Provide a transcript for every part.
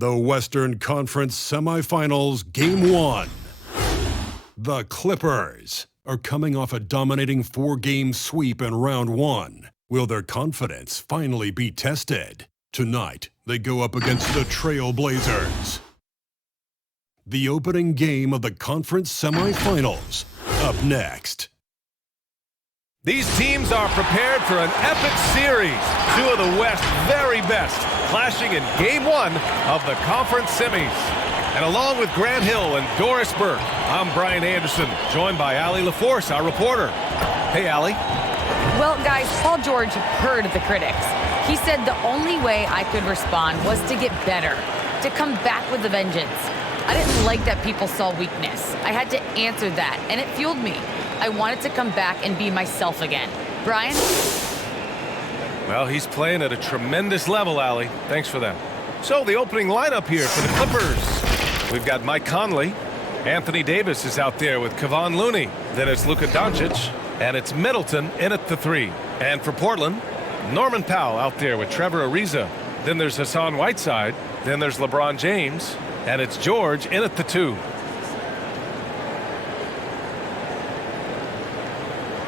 The Western Conference Semifinals, Game 1. The Clippers are coming off a dominating 4-game sweep in Round 1. Will their confidence finally be tested? Tonight, they go up against the Trail Blazers. The opening game of the conference semifinals, up next. These teams are prepared for an epic series. Two of the West's very best clashing in Game 1 of the conference semis. And along with Grant Hill and Doris Burke, I'm Brian Anderson, joined by Allie LaForce, our reporter. Hey, Allie. Well, guys, Paul George heard the critics. He said the only way I could respond was to get better, to come back with a vengeance. I didn't like that people saw weakness. I had to answer that, and it fueled me. I wanted to come back and be myself again. Brian? Well, he's playing at a tremendous level, Allie. Thanks for that. So, the opening lineup here for the Clippers. We've got Mike Conley. Anthony Davis is out there with Kevon Looney. Then it's Luka Doncic. And it's Middleton in at the 3. And for Portland, Norman Powell out there with Trevor Ariza. Then there's Hassan Whiteside. Then there's LeBron James. And it's George in at the 2.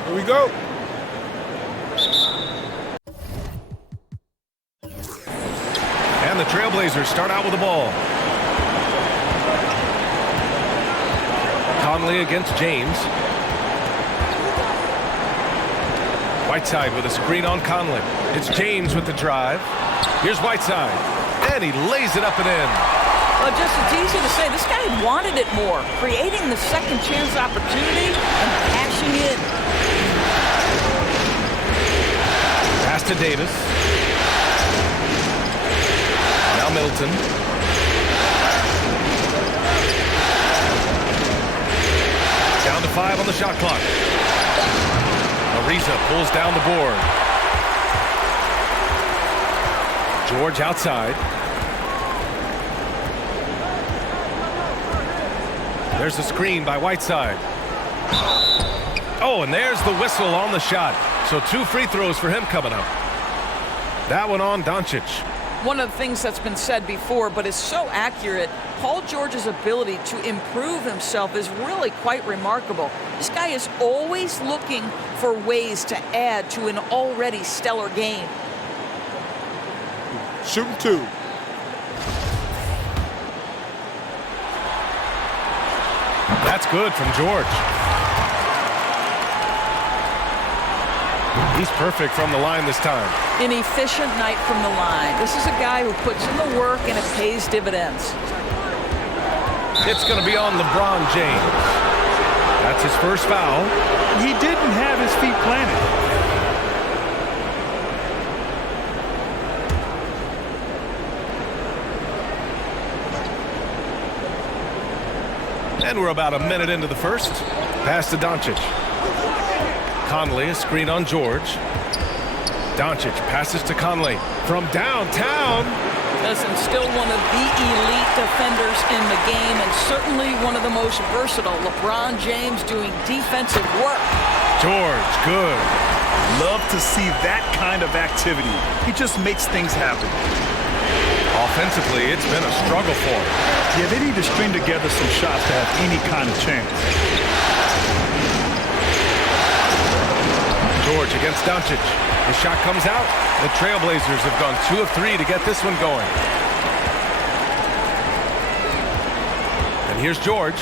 Here we go. And the Trailblazers start out with the ball. Conley against James. Whiteside with a screen on Conley. It's James with the drive. Here's Whiteside. And he lays it up and in. Well, just it's easy to say this guy wanted it more, creating the second chance opportunity and cashing in. Pass to Davis. Now Middleton. Down to 5 on the shot clock. Ariza pulls down the board. George outside. There's a screen by Whiteside. Oh, and there's the whistle on the shot. So 2 free throws for him coming up. That one on Doncic. One of the things that's been said before, but is so accurate, Paul George's ability to improve himself is really quite remarkable. This guy is always looking for ways to add to an already stellar game. Shooting 2. That's good from George. He's perfect from the line this time. An efficient night from the line. This is a guy who puts in the work and it pays dividends. It's going to be on LeBron James. That's his first foul. He didn't have his feet planted. And we're about a minute into the first. Pass to Doncic. Conley, a screen on George. Doncic passes to Conley from downtown. Listen, still one of the elite defenders in the game and certainly one of the most versatile. LeBron James doing defensive work. George, good. Love to see that kind of activity. He just makes things happen. Offensively, it's been a struggle for him. Yeah, they need to string together some shots to have any kind of chance. George against Doncic. The shot comes out. The Trailblazers have gone 2 of 3 to get this one going. And here's George.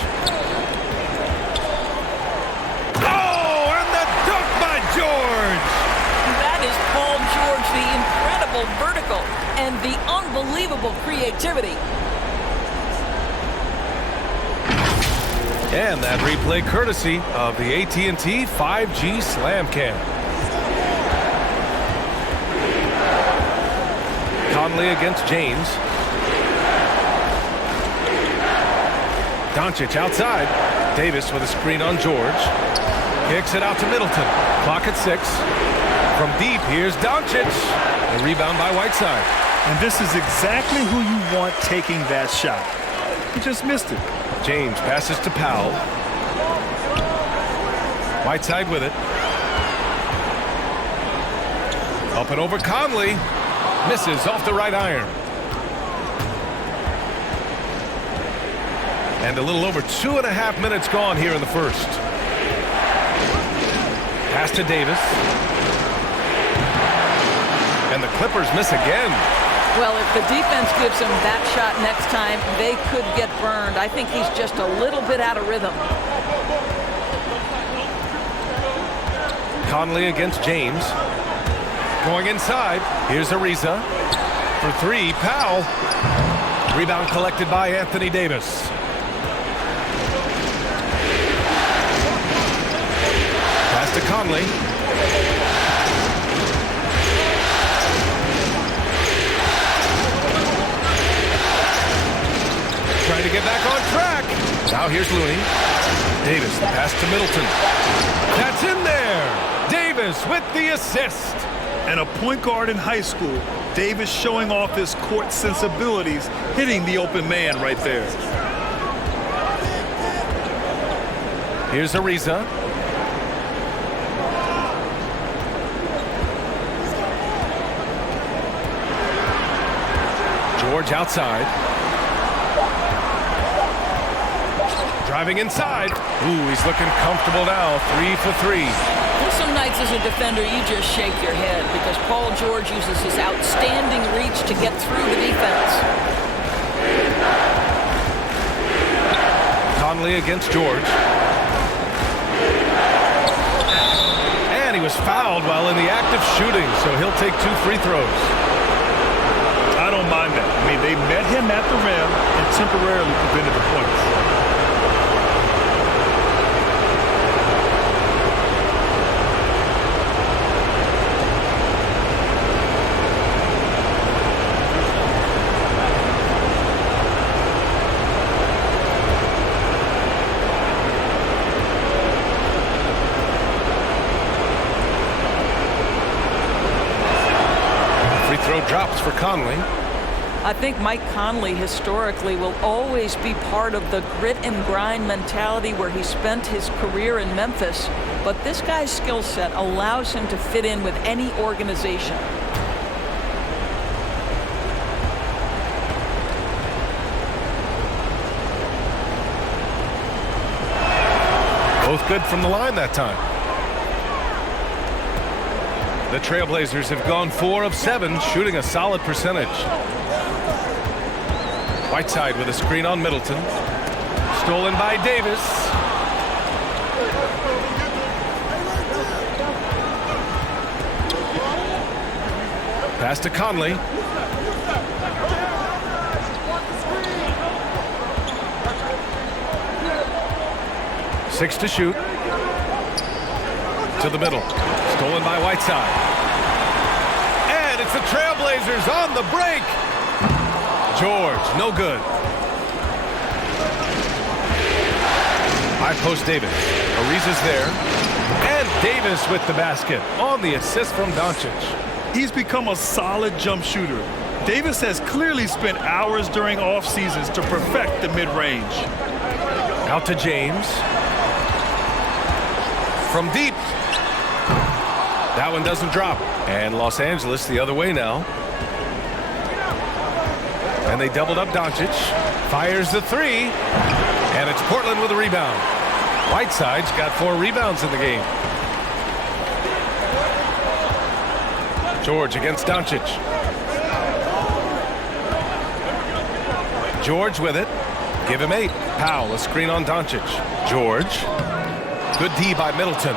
Oh, and the dunk by George! That is Paul George, the incredible vertical and the unbelievable creativity. And that replay courtesy of the AT&T 5G Slam Cam. Conley against James. Doncic outside. Davis with a screen on George. Kicks it out to Middleton. Clock at 6. From deep, here's Doncic. A rebound by Whiteside. And this is exactly who you want taking that shot. He just missed it. James passes to Powell. Whiteside with it. Up and over Conley. Misses off the right iron. And a little over 2.5 minutes gone here in the first. Pass to Davis. And the Clippers miss again. Well, if the defense gives him that shot next time, they could get burned. I think he's just a little bit out of rhythm. Conley against James. Going inside. Here's Ariza. For 3, Powell. Rebound collected by Anthony Davis. Pass to Conley. Trying to get back on track. Now here's Looney. Davis, the pass to Middleton. That's in there. Davis with the assist. And a point guard in high school, Davis showing off his court sensibilities, hitting the open man right there. Here's Ariza. George outside. Driving inside. Ooh, he's looking comfortable now. 3 for 3. Well, some nights as a defender, you just shake your head because Paul George uses his outstanding reach to get through the defense. Conley against George. And he was fouled while in the act of shooting, so he'll take 2 free throws. I don't mind that. I mean, they met him at the rim and temporarily prevented the points. Drops for Conley. I think Mike Conley historically will always be part of the grit and grind mentality where he spent his career in Memphis, but this guy's skill set allows him to fit in with any organization. Both good from the line that time. The Trailblazers have gone 4 of 7, shooting a solid percentage. Whiteside with a screen on Middleton. Stolen by Davis. Pass to Conley. Six to shoot. To the middle. Stolen by Whiteside. And it's the Trailblazers on the break. George, no good. High post Davis. Ariza's there. And Davis with the basket on the assist from Doncic. He's become a solid jump shooter. Davis has clearly spent hours during off seasons to perfect the mid-range. Out to James. From deep. That one doesn't drop. And Los Angeles the other way now. And they doubled up Doncic. Fires the 3. And it's Portland with a rebound. Whiteside's got 4 rebounds in the game. George against Doncic. George with it. Give him 8. Powell, a screen on Doncic. George. Good D by Middleton.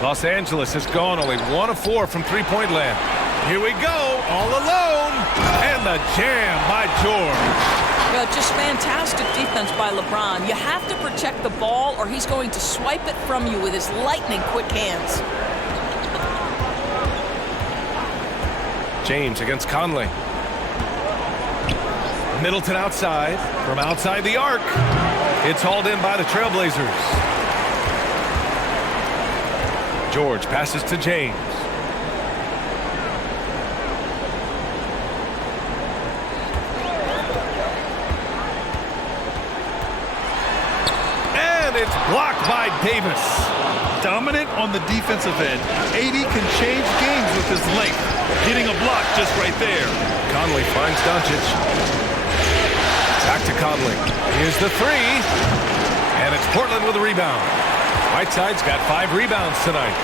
Los Angeles has gone only 1 of 4 from three-point land. Here we go, all alone. And the jam by George. Well, just fantastic defense by LeBron. You have to protect the ball or he's going to swipe it from you with his lightning quick hands. James against Conley. Middleton outside, from outside the arc. It's hauled in by the Trailblazers. George passes to James. And it's blocked by Davis. Dominant on the defensive end. AD can change games with his length. Getting a block just right there. Conley finds Doncic. Back to Conley. Here's the three. And it's Portland with a rebound. Whiteside's got 5 rebounds tonight.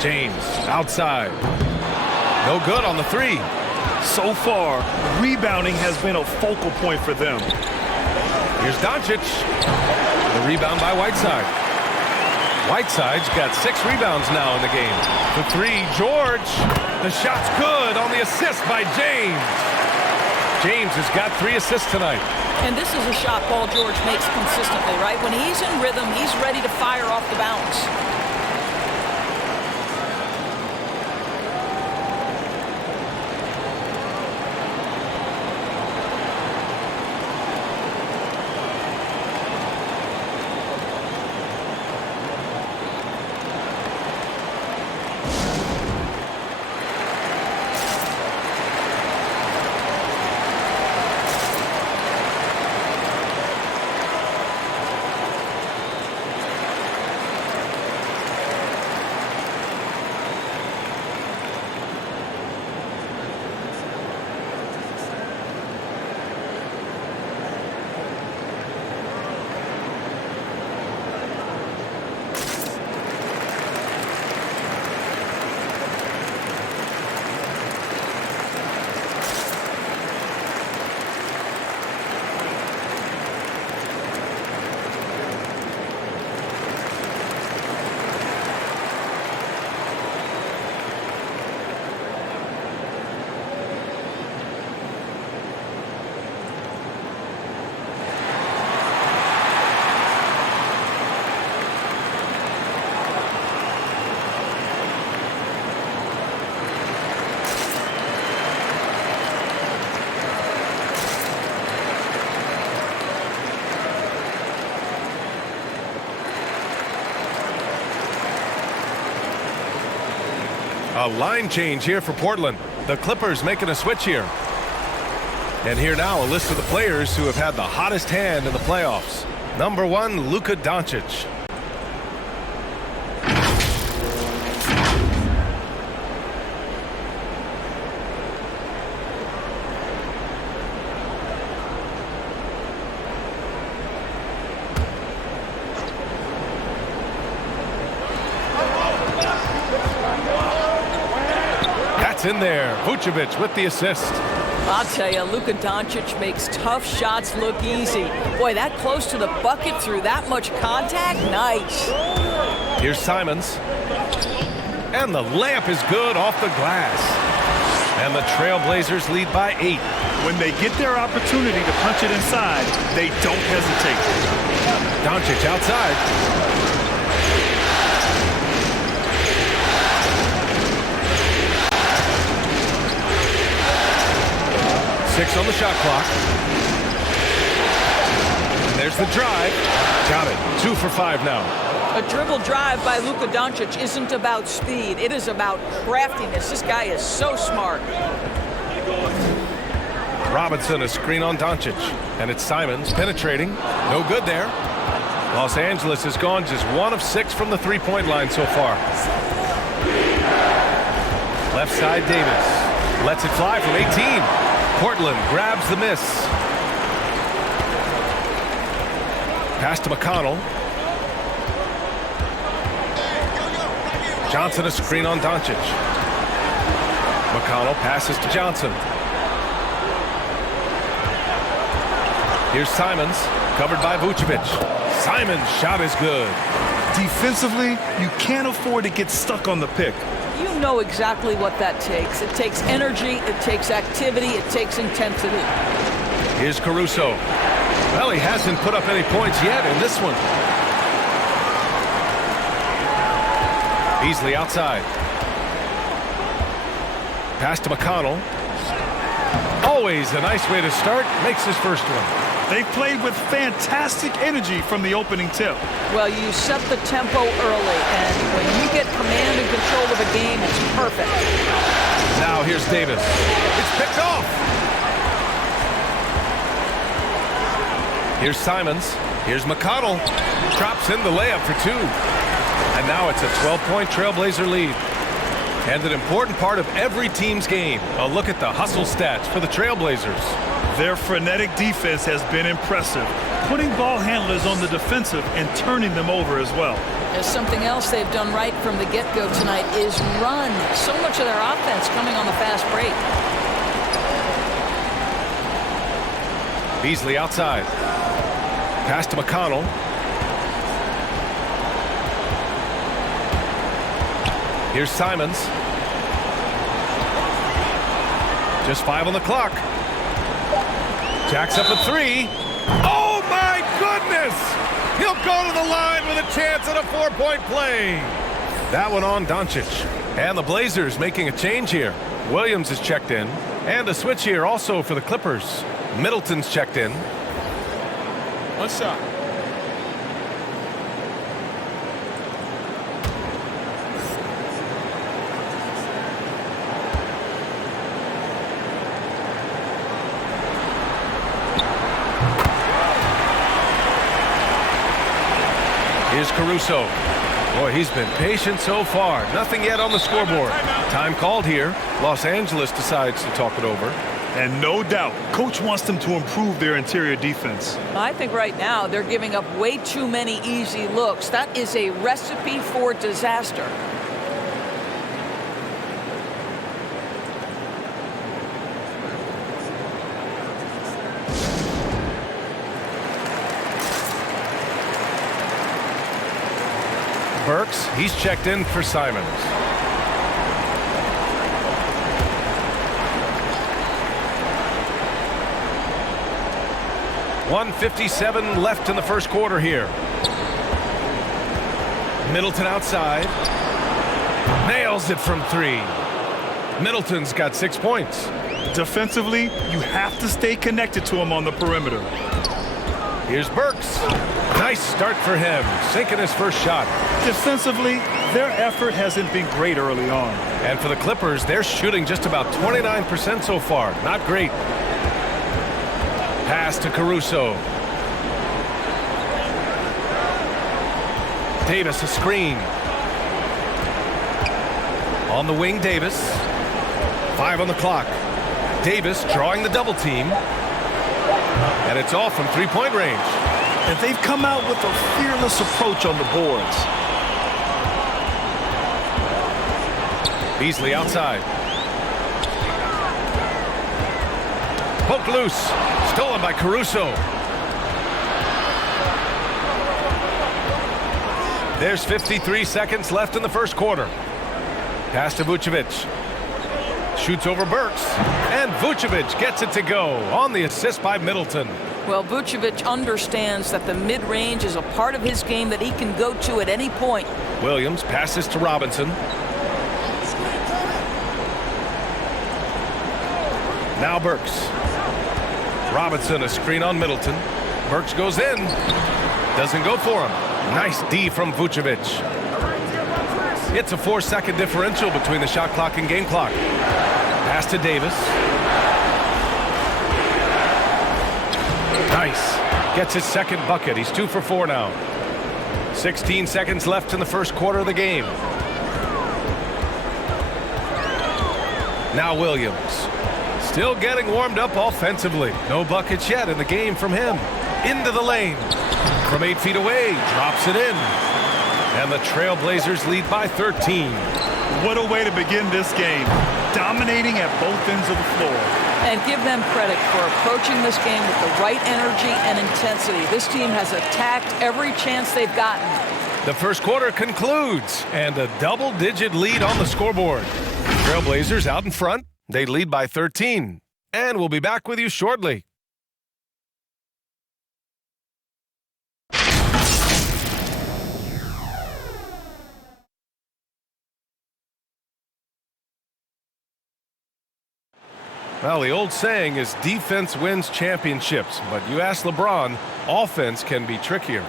James outside. No good on the three. So far, rebounding has been a focal point for them. Here's Doncic. The rebound by Whiteside. Whiteside's got 6 rebounds now in the game. The three, George. The shot's good on the assist by James. James has got 3 assists tonight. And this is a shot Paul George makes consistently, right? When he's in rhythm, he's ready to fire off the bounce. A line change here for Portland. The Clippers making a switch here. And here now, a list of the players who have had the hottest hand in the playoffs. Number 1, Luka Doncic. In there, Vucevic with the assist. I'll tell you, Luka Doncic makes tough shots look easy. Boy, that close to the bucket through that much contact, nice. Here's Simons. And the layup is good off the glass. And the Trailblazers lead by 8. When they get their opportunity to punch it inside, they don't hesitate. Doncic outside. 6 on the shot clock. And there's the drive. Got it. 2 for 5 now. A dribble drive by Luka Doncic isn't about speed. It is about craftiness. This guy is so smart. Robinson, a screen on Doncic. And it's Simons penetrating. No good there. Los Angeles has gone just 1 of 6 from the three-point line so far. Left side, Davis. Lets it fly from 18. Portland grabs the miss. Pass to McConnell. Johnson a screen on Doncic. McConnell passes to Johnson. Here's Simons, covered by Vucevic. Simons' shot is good. Defensively, you can't afford to get stuck on the pick. You know exactly what that takes. It takes energy, it takes activity, it takes intensity. Here's Caruso. Well, he hasn't put up any points yet in this one. Beasley outside. Pass to McConnell. Always a nice way to start. Makes his first one. They've played with fantastic energy from the opening tip. Well, you set the tempo early, and when you get command and control of a game, it's perfect. Now here's Davis. It's picked off. Here's Simons. Here's McConnell. Drops in the layup for two. And now it's a 12-point Trailblazer lead. And an important part of every team's game. A look at the hustle stats for the Trailblazers. Their frenetic defense has been impressive, putting ball handlers on the defensive and turning them over as well. There's something else they've done right from the get-go tonight is run. So much of their offense coming on the fast break. Beasley outside. Pass to McConnell. Here's Simons. Just 5 on the clock. Jacks up a three. Oh, my goodness! He'll go to the line with a chance at a 4-point play. That one on Doncic. And the Blazers making a change here. Williams is checked in. And a switch here also for the Clippers. Middleton's checked in. One shot. Here's Caruso. Boy, he's been patient so far. Nothing yet on the scoreboard. Time called here. Los Angeles decides to talk it over. And no doubt, coach wants them to improve their interior defense. I think right now they're giving up way too many easy looks. That is a recipe for disaster. Burks, he's checked in for Simons. .157 left in the first quarter here. Middleton outside. Nails it from three. Middleton's got 6 points. Defensively, you have to stay connected to him on the perimeter. Here's Burks. Nice start for him, sinking his first shot. Defensively, their effort hasn't been great early on. And for the Clippers, they're shooting just about 29% so far. Not great. Pass to Caruso. Davis a screen. On the wing, Davis. 5 on the clock. Davis drawing the double team. And it's off from three-point range. And they've come out with a fearless approach on the boards. Beasley outside. Poke loose. Stolen by Caruso. There's 53 seconds left in the first quarter. Pass to Vucevic. Shoots over Burks. And Vucevic gets it to go on the assist by Middleton. Well, Vucevic understands that the mid-range is a part of his game that he can go to at any point. Williams passes to Robinson. Now Burks. Robinson a screen on Middleton. Burks goes in. Doesn't go for him. Nice D from Vucevic. It's a 4-second differential between the shot clock and game clock. Pass to Davis. Nice. Gets his second bucket. He's 2 for 4 now. 16 seconds left in the first quarter of the game. Now Williams. Still getting warmed up offensively. No buckets yet in the game from him. Into the lane. From 8 feet away. Drops it in. And the Trailblazers lead by 13. What a way to begin this game. Dominating at both ends of the floor. And give them credit for approaching this game with the right energy and intensity. This team has attacked every chance they've gotten. The first quarter concludes, and a double-digit lead on the scoreboard. Trailblazers out in front. They lead by 13. And we'll be back with you shortly. Well, the old saying is defense wins championships, but you ask LeBron, offense can be trickier.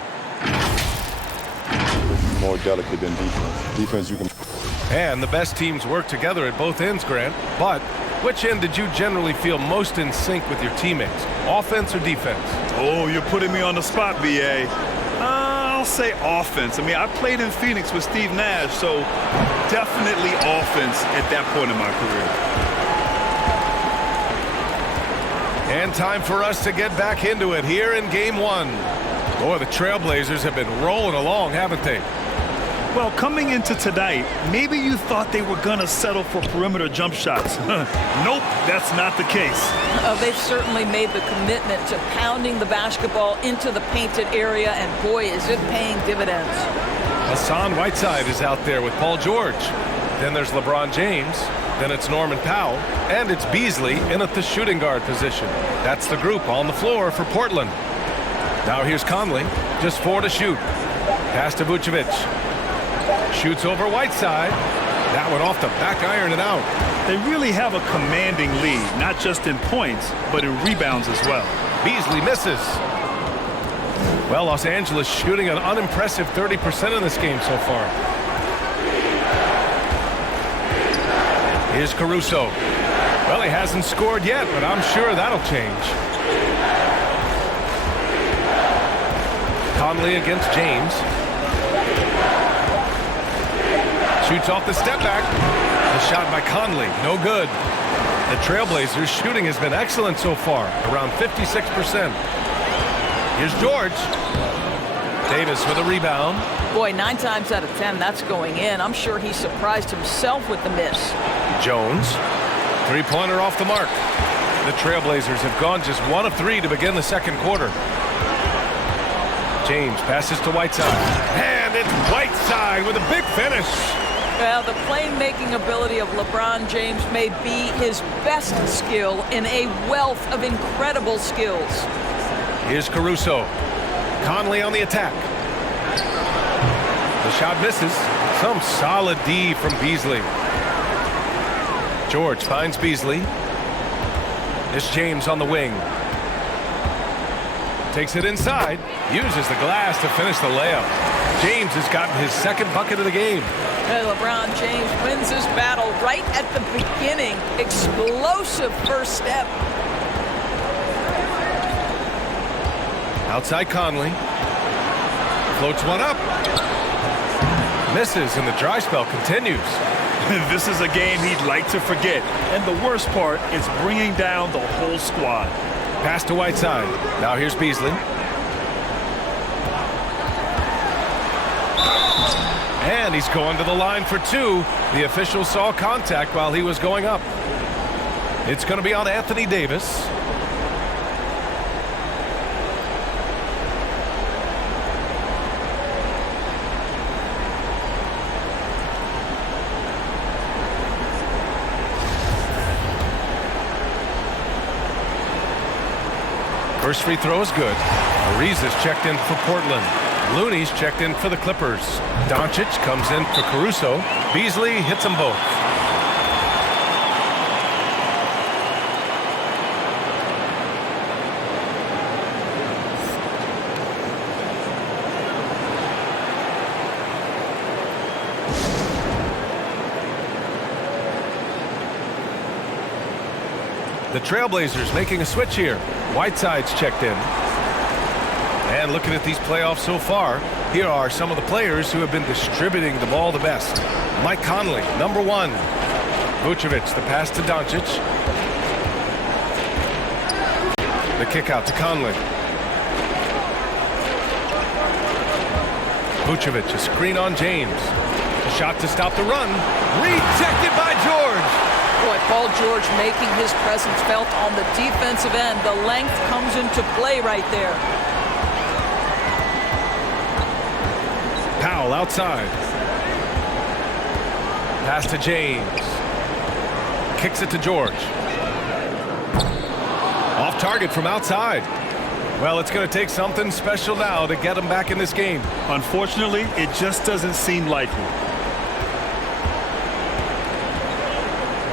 More delicate than defense. Defense, you can. And the best teams work together at both ends, Grant. But which end did you generally feel most in sync with your teammates, offense or defense? Oh, you're putting me on the spot, BA. I'll say offense. I mean, I played in Phoenix with Steve Nash, so definitely offense at that point in my career. And time for us to get back into it here in Game 1. Boy, the Trailblazers have been rolling along, haven't they? Well, coming into tonight, maybe you thought they were going to settle for perimeter jump shots. Nope, that's not the case. They've certainly made the commitment to pounding the basketball into the painted area, and boy, is it paying dividends. Hassan Whiteside is out there with Paul George. Then there's LeBron James. Then it's Norman Powell. And it's Beasley in at the shooting guard position. That's the group on the floor for Portland. Now here's Conley. Just 4 to shoot. Pass to Vucevic. Shoots over Whiteside. That one off the back iron and out. They really have a commanding lead, not just in points, but in rebounds as well. Beasley misses. Well, Los Angeles shooting an unimpressive 30% in this game so far. Here's Caruso. Well, he hasn't scored yet, but I'm sure that'll change. Conley against James. Shoots off the step back. The shot by Conley, no good. The Trailblazers' shooting has been excellent so far, around 56%. Here's George. Davis with a rebound. Boy, 9 times out of 10, that's going in. I'm sure he surprised himself with the miss. Jones. Three-pointer off the mark. The Trailblazers have gone just 1 of 3 to begin the second quarter. James passes to Whiteside. And it's Whiteside with a big finish. Well, the playmaking ability of LeBron James may be his best skill in a wealth of incredible skills. Here's Caruso. Conley on the attack. The shot misses. Some solid D from Beasley. George finds Beasley. It's James on the wing. Takes it inside. Uses the glass to finish the layup. James has gotten his second bucket of the game. And LeBron James wins this battle right at the beginning. Explosive first step. Outside Conley. Floats one up. Misses, and the dry spell continues. This is a game he'd like to forget. And the worst part is bringing down the whole squad. Pass to Whiteside. Now here's Beasley. And he's going to the line for 2. The official saw contact while he was going up. It's going to be on Anthony Davis. First free throw is good. Ariza's checked in for Portland. Looney's checked in for the Clippers. Doncic comes in for Caruso. Beasley hits them both. The Trailblazers making a switch here. Whiteside's checked in. And looking at these playoffs so far, here are some of the players who have been distributing the ball the best. Mike Conley, number 1. Vucevic, the pass to Doncic. The kick out to Conley. Vucevic, a screen on James. A shot to stop the run. Rejected by George. Boy, Paul George making his presence felt on the defensive end. The length comes into play right there. Powell outside. Pass to James. Kicks it to George. Off target from outside. Well, it's going to take something special now to get him back in this game. Unfortunately, it just doesn't seem likely.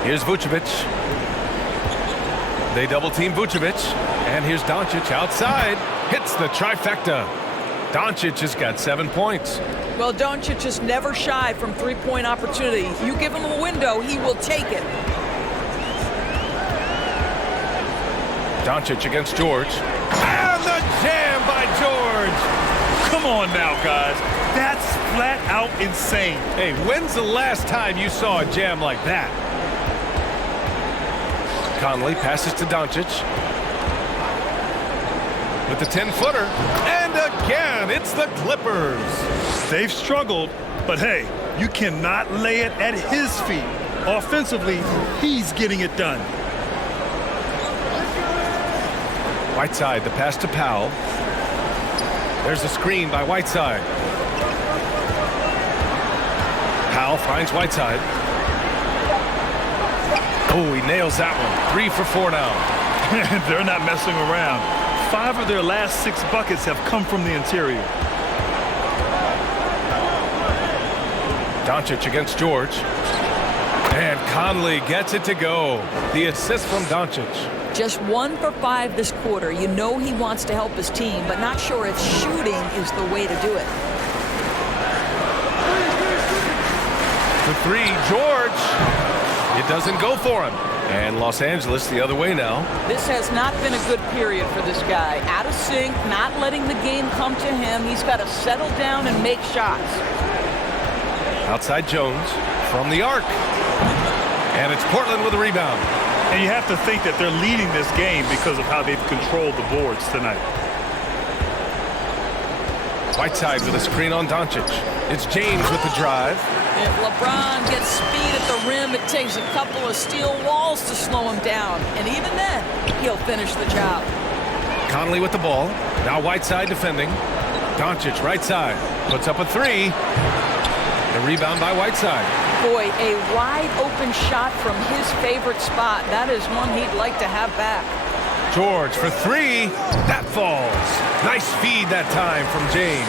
Here's Vucevic. They double-team Vucevic, and here's Doncic outside. Hits the trifecta. Doncic has got 7 points. Well, Doncic is never shy from three-point opportunity. You give him a window, he will take it. Doncic against George. And the jam by George. Come on now, guys. That's flat out insane. Hey, when's the last time you saw a jam like that? Conley passes to Doncic. With the 10-footer. And again, it's the Clippers. They've struggled, but hey, you cannot lay it at his feet. Offensively, he's getting it done. Whiteside, the pass to Powell. There's a screen by Whiteside. Powell finds Whiteside. Oh, he nails that one. 3 for 4 now. They're not messing around. 5 of their last 6 buckets have come from the interior. Doncic against George. And Conley gets it to go. The assist from Doncic. Just 1 for 5 this quarter. You know he wants to help his team, but not sure if shooting is the way to do it. The 3, George. It doesn't go for him. And Los Angeles the other way now. This has not been a good period for this guy. Out of sync, not letting the game come to him. He's got to settle down and make shots. Outside Jones from the arc. And it's Portland with a rebound. And you have to think that they're leading this game because of how they've controlled the boards tonight. Whiteside with a screen on Doncic. It's James with the drive. If LeBron gets speed at the rim, it takes a couple of steel walls to slow him down. And even then, he'll finish the job. Conley with the ball. Now Whiteside defending. Doncic right side. Puts up a 3. The rebound by Whiteside. Boy, a wide open shot from his favorite spot. That is one he'd like to have back. George for 3. That falls. Nice feed that time from James.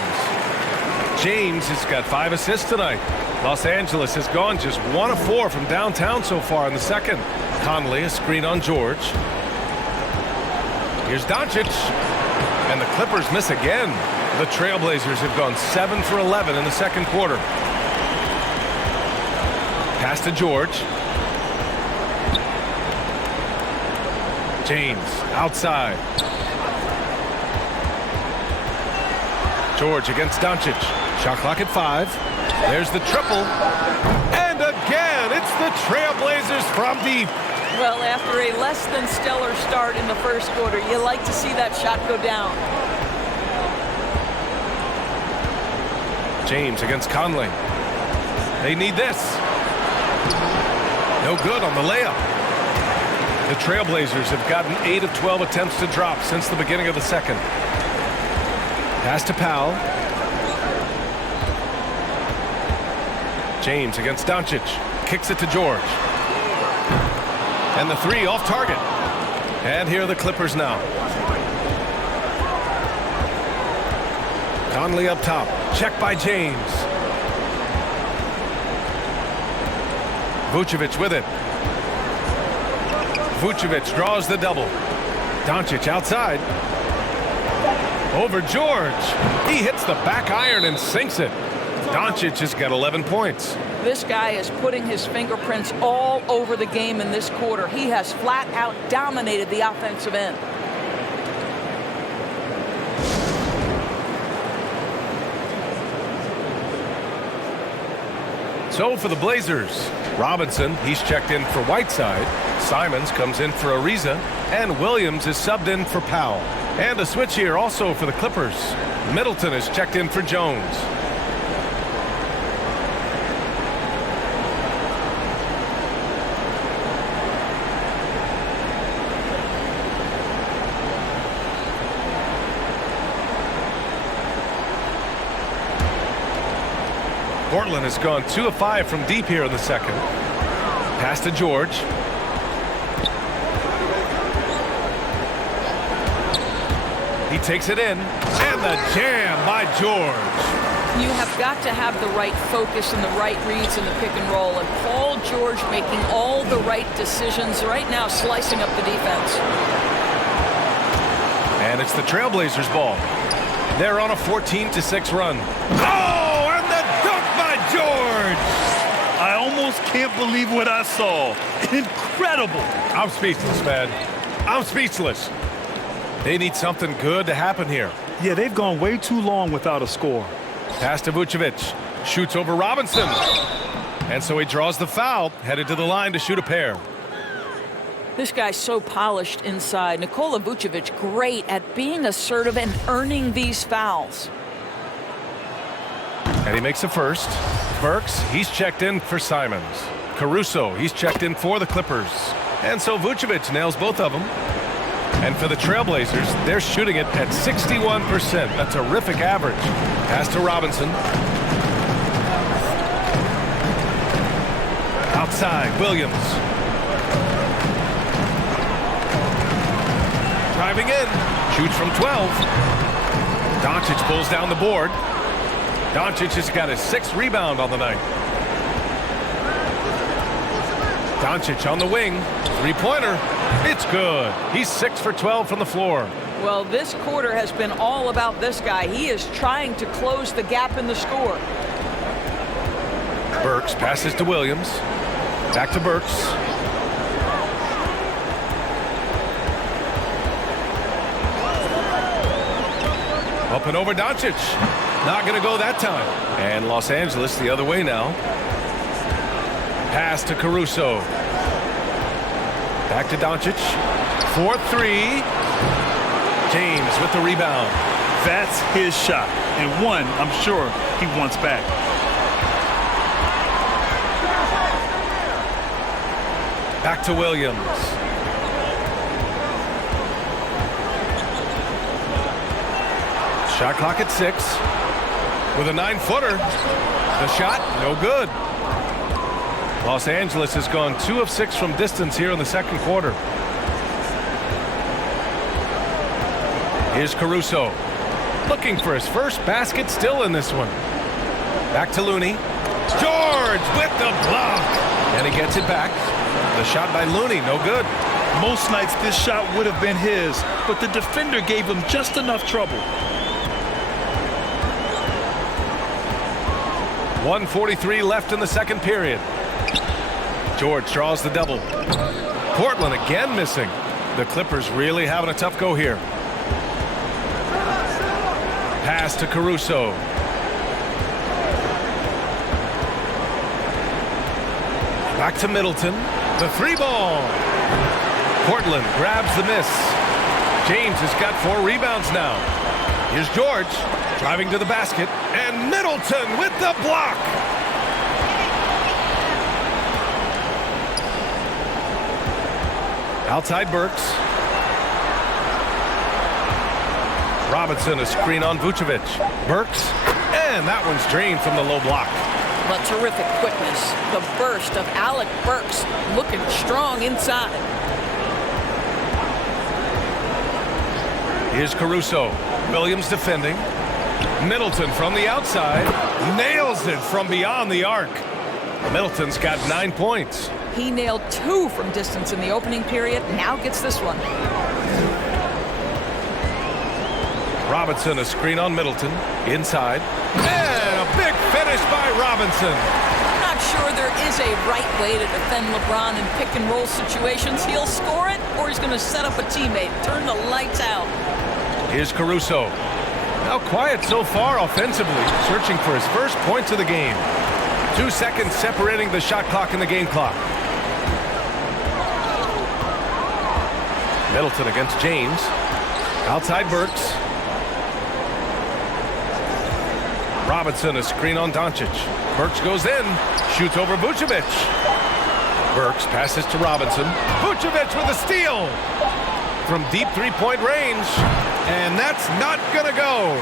James has got 5 assists tonight. Los Angeles has gone just 1 of 4 from downtown so far in the second. Conley, a screen on George. Here's Doncic. And the Clippers miss again. The Trailblazers have gone 7 for 11 in the second quarter. Pass to George. James outside. George against Doncic. Shot clock at 5. There's the triple. And again, it's the Trailblazers from deep. Well, after a less than stellar start in the first quarter, you like to see that shot go down. James against Conley. They need this. No good on the layup. The Trailblazers have gotten 8 of 12 attempts to drop since the beginning of the second. Pass to Powell. James against Doncic. Kicks it to George. And the 3 off target. And here are the Clippers now. Conley up top. Check by James. Vucevic with it. Vucevic draws the double. Doncic outside. Over George. He hits the back iron and sinks it. Doncic has got 11 points. This guy is putting his fingerprints all over the game in this quarter. He has flat out dominated the offensive end. So for the Blazers, Robinson, he's checked in for Whiteside. Simons comes in for Ariza. And Williams is subbed in for Powell. And a switch here also for the Clippers. Middleton is checked in for Jones. Portland has gone 2 of 5 from deep here in the second. Pass to George. He takes it in. And the jam by George. You have got to have the right focus and the right reads in the pick and roll. And Paul George making all the right decisions right now, slicing up the defense. And it's the Trailblazers' ball. They're on a 14-6 run. Oh, and the dunk by George! I almost can't believe what I saw. Incredible. I'm speechless, man. I'm speechless. They need something good to happen here. Yeah, they've gone way too long without a score. Pass to Vucevic. Shoots over Robinson. And so he draws the foul, headed to the line to shoot a pair. This guy's so polished inside. Nikola Vucevic, great at being assertive and earning these fouls. And he makes the first. Burks, he's checked in for Simons. Caruso, he's checked in for the Clippers. And so Vucevic nails both of them. And for the Trailblazers, they're shooting it at 61%, a terrific average. Pass to Robinson. Outside, Williams. Driving in, shoots from 12. Doncic pulls down the board. Doncic has got his 6th rebound on the night. Doncic on the wing, three-pointer. It's good. He's 6 for 12 from the floor. Well, this quarter has been all about this guy. He is trying to close the gap in the score. Burks passes to Williams. Back to Burks. Up and over Doncic. Not going to go that time. And Los Angeles the other way now. Pass to Caruso. Back to Doncic. 4-3. James with the rebound. That's his shot. And one, I'm sure he wants back. Back to Williams. Shot clock at 6. With a 9-footer. The shot, no good. Los Angeles has gone 2 of 6 from distance here in the second quarter. Here's Caruso. Looking for his first basket, still in this one. Back to Looney. George with the block. And he gets it back. The shot by Looney, no good. Most nights this shot would have been his, but the defender gave him just enough trouble. 1:43 left in the second period. George draws the double. Portland again missing. The Clippers really having a tough go here. Pass to Caruso. Back to Middleton. The 3-ball. Portland grabs the miss. James has got 4 rebounds now. Here's George driving to the basket. And Middleton with the block. Outside Burks. Robinson, a screen on Vucevic. Burks. And that one's drained from the low block. But terrific quickness. The burst of Alec Burks looking strong inside. Here's Caruso. Williams defending. Middleton from the outside. Nails it from beyond the arc. Middleton's got 9 points. He nailed 2 from distance in the opening period. Now gets this one. Robinson, a screen on Middleton. Inside. And a big finish by Robinson. I'm not sure there is a right way to defend LeBron in pick and roll situations. He'll score it, or he's going to set up a teammate. Turn the lights out. Here's Caruso. Now quiet so far offensively, searching for his first points of the game. 2 seconds separating the shot clock and the game clock. Middleton against James. Outside Burks. Robinson, a screen on Doncic. Burks goes in, shoots over Vucevic. Burks passes to Robinson. Vucevic with a steal from deep three-point range. And that's not gonna go.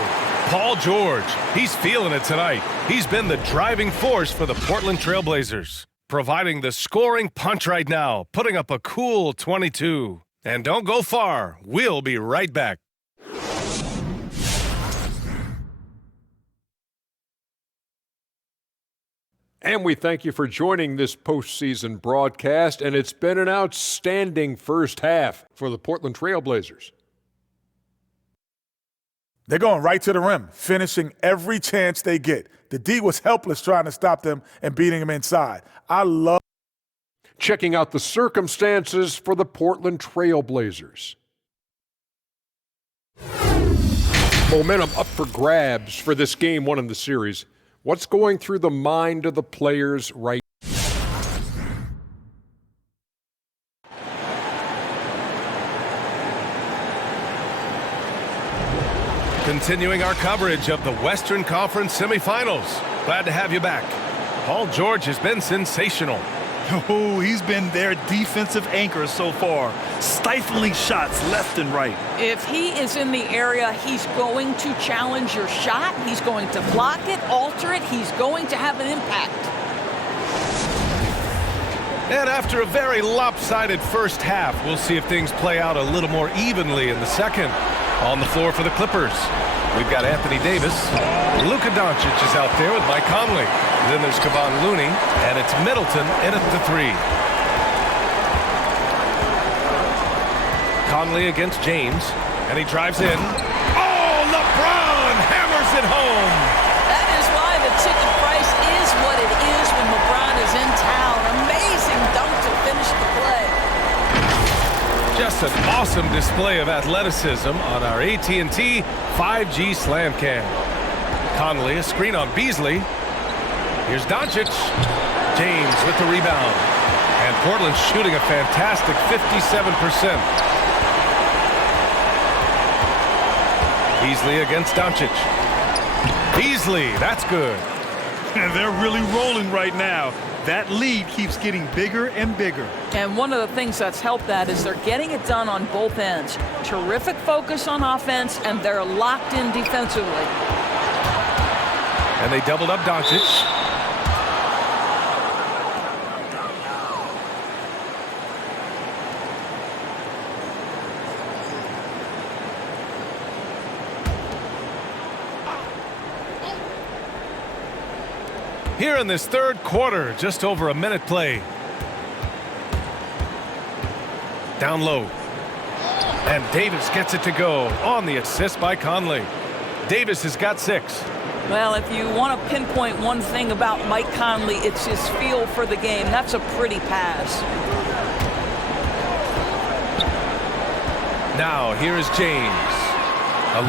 Paul George, he's feeling it tonight. He's been the driving force for the Portland Trailblazers, providing the scoring punch right now, putting up a cool 22. And don't go far. We'll be right back. And we thank you for joining this postseason broadcast, and it's been an outstanding first half for the Portland Trail Blazers. They're going right to the rim, finishing every chance they get. The D was helpless trying to stop them and beating them inside. I love checking out the circumstances for the Portland Trail Blazers. Momentum up for grabs for this game one in the series. What's going through the mind of the players right now? Continuing our coverage of the Western Conference semifinals. Glad to have you back. Paul George has been sensational. Oh, he's been their defensive anchor so far, stifling shots left and right. If he is in the area, he's going to challenge your shot. He's going to block it, alter it. He's going to have an impact. And after a very lopsided first half, we'll see if things play out a little more evenly in the second. On the floor for the Clippers, we've got Anthony Davis. Luka Doncic is out there with Mike Conley. Then there's Kevon Looney, and it's Middleton in at the three. Conley against James, and he drives in. Oh, LeBron hammers it home. That is why the ticket price is what it is when LeBron is in town. Amazing dunk to finish the play. Just an awesome display of athleticism on our AT&T 5G Slam Cam. Conley, a screen on Beasley. Here's Doncic. James with the rebound. And Portland's shooting a fantastic 57%. Beasley against Doncic. Beasley, that's good. And they're really rolling right now. That lead keeps getting bigger and bigger. And one of the things that's helped that is they're getting it done on both ends. Terrific focus on offense, and they're locked in defensively. And they doubled up Doncic. Here in this third quarter, just over a minute play. Down low. And Davis gets it to go on the assist by Conley. Davis has got 6. Well, if you want to pinpoint one thing about Mike Conley, it's his feel for the game. That's a pretty pass. Now, here is James.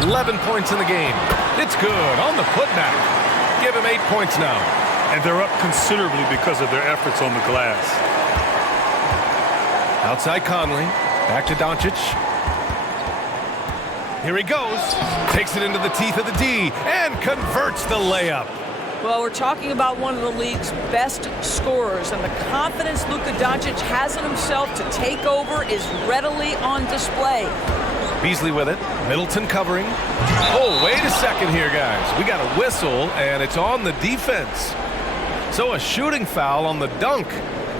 11 points in the game. It's good on the putback. Give him 8 points now. And they're up considerably because of their efforts on the glass. Outside Conley. Back to Doncic. Here he goes. Takes it into the teeth of the D and converts the layup. Well, we're talking about one of the league's best scorers, and the confidence Luka Doncic has in himself to take over is readily on display. Beasley with it. Middleton covering. Oh, wait a second here, guys. We got a whistle, and it's on the defense. So a shooting foul on the dunk.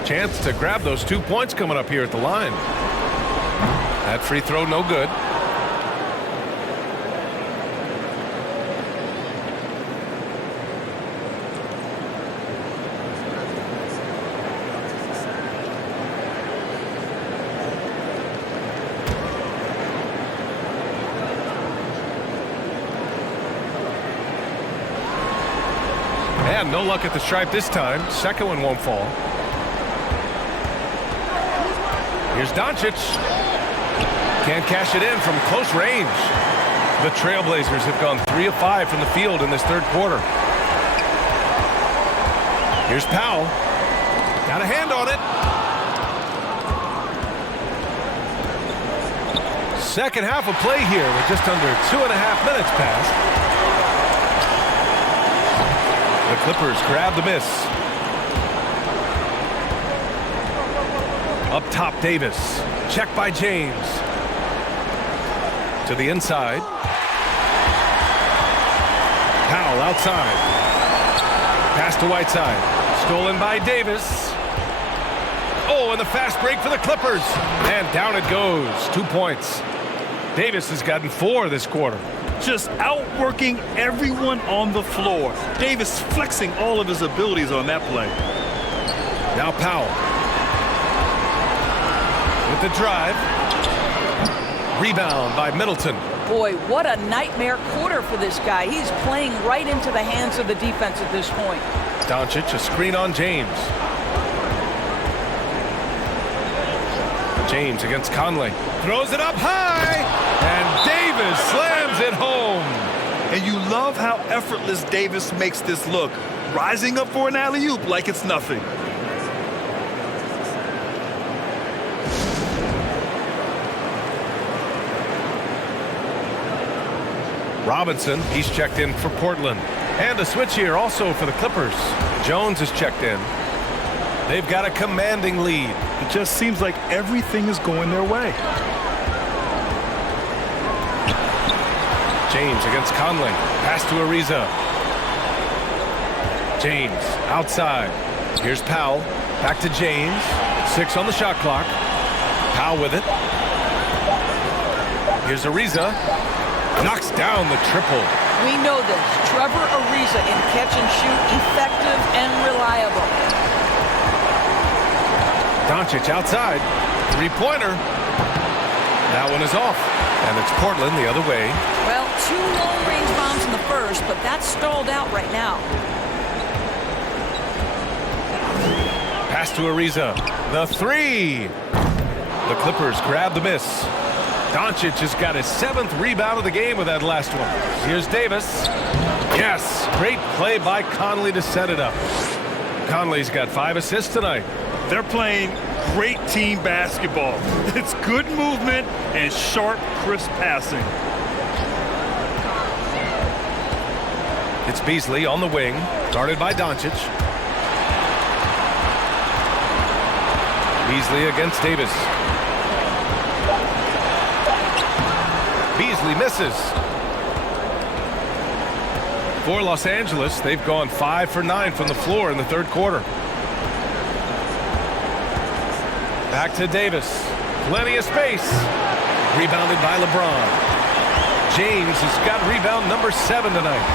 Chance to grab those 2 points coming up here at the line. That free throw no good. And no luck at the stripe this time. Second one won't fall. Here's Doncic. Can't cash it in from close range. The Trailblazers have gone 3 of 5 from the field in this third quarter. Here's Powell. Got a hand on it. Second half of play here with just under 2.5 minutes passed. The Clippers grab the miss. Up top, Davis. Check by James. To the inside. Powell outside. Pass to Whiteside. Stolen by Davis. Oh, and the fast break for the Clippers. And down it goes. 2 points. Davis has gotten 4 this quarter. just outworking everyone on the floor. Davis flexing all of his abilities on that play. Now Powell. With the drive. Rebound by Middleton. Boy, what a nightmare quarter for this guy. He's playing right into the hands of the defense at this point. Doncic, a screen on James. James against Conley. Throws it up high, and Davis slams it home. And you love how effortless Davis makes this look, rising up for an alley-oop like it's nothing. Robinson, he's checked in for Portland. And a switch here also for the Clippers. Jones is checked in. They've got a commanding lead. It just seems like everything is going their way. James against Conley. Pass to Ariza. James outside. Here's Powell. Back to James. 6 on the shot clock. Powell with it. Here's Ariza. Knocks down the triple. We know this. Trevor Ariza in catch and shoot, effective and reliable. Doncic outside. Three-pointer. That one is off. And it's Portland the other way. Well, 2 long-range bombs in the first, but that's stalled out right now. Pass to Ariza. The three. The Clippers grab the miss. Doncic has got his 7th rebound of the game with that last one. Here's Davis. Yes, great play by Conley to set it up. Conley's got 5 assists tonight. They're playing great team basketball. It's good movement and sharp, crisp passing. It's Beasley on the wing, guarded by Doncic. Beasley against Davis. Beasley misses. For Los Angeles, they've gone 5 for 9 from the floor in the third quarter. Back to Davis. Plenty of space. Rebounded by LeBron. James has got rebound number 7 tonight.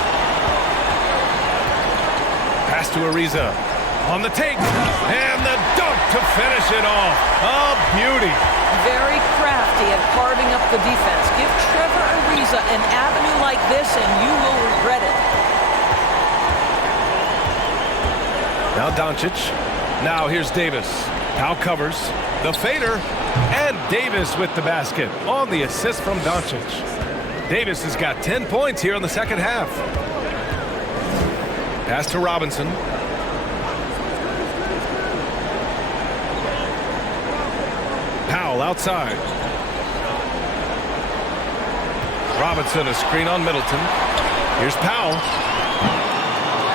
Pass to Ariza. On the take. And the dunk to finish it off. A beauty. Very crafty at carving up the defense. Give Trevor Ariza an avenue like this and you will regret it. Now Doncic. Now here's Davis. Powell covers. The fader. And Davis with the basket on the assist from Doncic. Davis has got 10 points here in the second half. Pass to Robinson. Powell outside. Robinson, a screen on Middleton. Here's Powell.